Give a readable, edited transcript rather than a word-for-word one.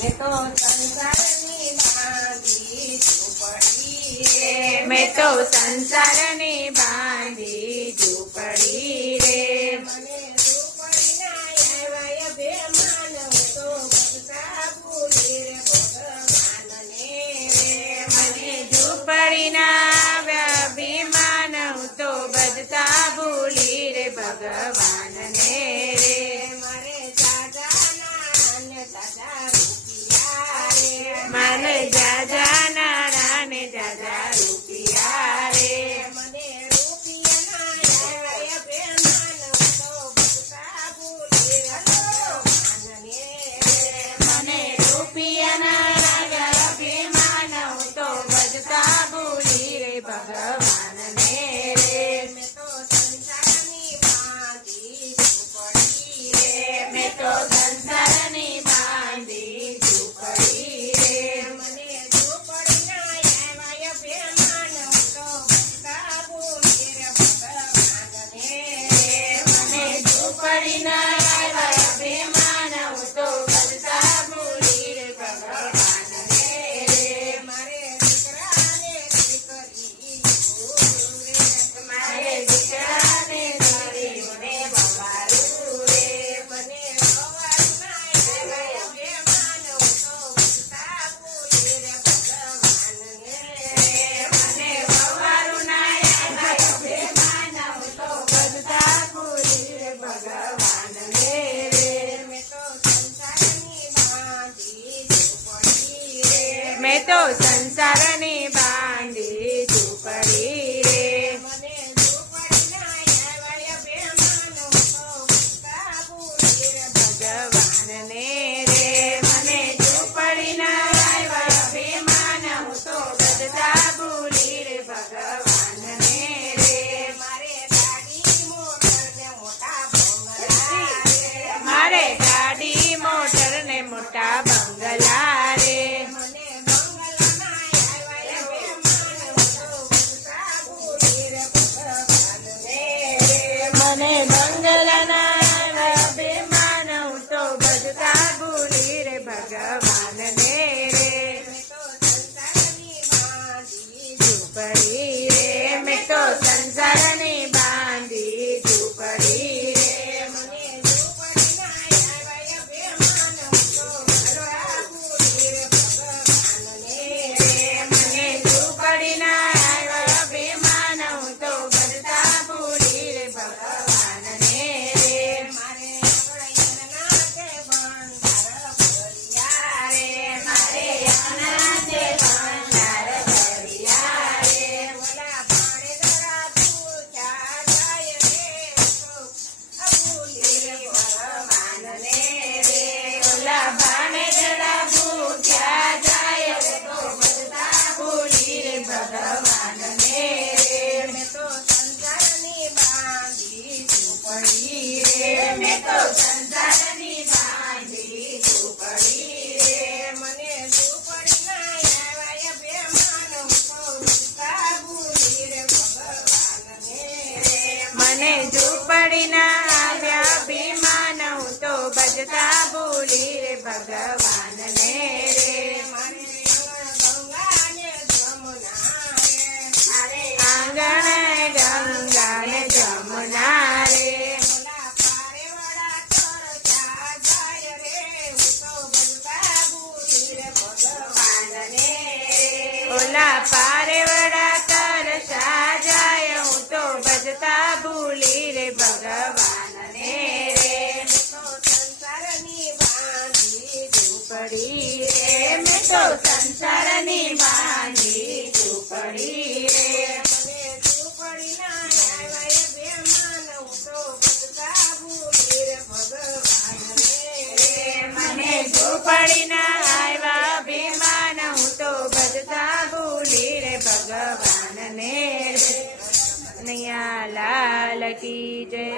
મેં તો સંસારની બાંધી ઝૂંપડી રે. મને ઝૂંપડીના આવ્યા અભિમાન હું તો બધતા ભૂલી રે ભગવાનને રે. મને ઝૂંપડીના આવ્યા અભિમાન હું તો બધતા ભૂલી રે ભગવાનને રે. મારે જાજા નાણા ને જાજા રૂપિયા રે. મને રૂપિયાના આવ્યા અભિમાન હું તો બધતા ભૂલી રે ભગવાનને રે. મને રૂપિયાના આવ્યા અભિમાન હું તો બધતા ભૂલી રે ભગવાનને રે. મેં તો સંસારની બાંધી ઝૂંપડી રે. મેં તો સંસારની બાંધી ઝૂંપડી રે. મને ઝૂંપડીના આવ્યા અભિમાન હું તો બધતા ભૂલી રે ભગવાનને રે. મને ઝૂંપડીના આવ્યા અભિમાન હું તો બધતા ભૂલી રે ભગવાનને રે. મારે દીકરાને દીકરી રે. મારે દીકરાને ગરીબને વવારું રે. મને વવારુના આવ્યા અભિમાન હું તો બધતા ભૂલી રે ભગવાનને રે. મને વવારુના આવ્યા અભિમાન હું તો બધતા ભૂલી રે ભગવાનને રે. મેં તો સંસારની બાંધી ઝૂંપડી રે. મેં તો સંસારની બાંધી ઝૂંપડી રે. મને ઝૂંપડીના આવ્યા અભિમાન હું તો બધતા ભૂલી રે ભગવાનને રે. મને ઝૂંપડીના આવ્યા અભિમાન હું તો બધતા ભૂલી રે ભગવાનને રે. મારે ગાડી મોટર ને મોટા બંગલા રે. મારે ગાડી મોટર ને મોટા બંગલા રે. મને બંગલાના આવ્યા અભિમાન હું તો બધતા ભૂલી રે ભગવાનને રે. મને બંગલાના આવ્યા અભિમાન હું તો બધતા ભૂલી રે ભગવાનને રે. મેં તો સંસારની બાંધી ઝૂંપડી રે. મેં તો સંસારની બાંધી ઝૂંપડી રે. મને ઝૂંપડીના આવ્યા અભિમાન હું તો બધતા ભૂલી રે ભગવાનને રે. મને ઝૂંપડીના આવ્યા અભિમાન હું તો બધતા ભૂલી રે ભગવાનને રે. મારે અગણ્યના તે ભંડાર ભર્યા રે. મારે અનાજે ભંડાર ભર્યા રે. ઓલા ભાણેજરા પૂછ્યા જાય રે તો ભૂલી રે ભગવાનને રે. ઓલા ભાણેજરા ભૂખ્યા જાય રે તો બધતા ભૂલી રે ભગવાનને રે. મેં તો સંસારની બાંધી ઝૂંપડી રે. મેં તો સંસારની બાંધી ઝૂંપડી રે. મને ઝૂંપડીના આવ્યા અભિમાન હું તો બધતા ભૂલી રે ભગવાનને રે. મને ઝૂંપડીના આવ્યા અભિમાન હું તો બધતા ભૂલી રે ભગવાનને રે. મારે ગંગા ને જમુના રે. મારે આંગણે ગંગા ને જમુના રે. ઓલા પારેવાળા તરસ્યા જાય રે હું તો બધતા ભૂલી રે ભગવાનને રે. ઓલા પારેવડા તરસા જાય હું તો બધતા ભૂલી રે ભગવાનને રે. મેં તો સંસારની બાંધી ઝૂંપડી રે. મેં તો સંસારની બાંધી ઝૂંપડી રે. મને ઝૂંપડીના આવ્યા અભિમાન હું તો બધતા ભૂલી રે ભગવાનને રે. મને ઝૂંપડીના આવ્યા અભિમાન હું તો બધતા ભૂલી રે ભગવાનને રે. કનૈયા લાલ કી જય.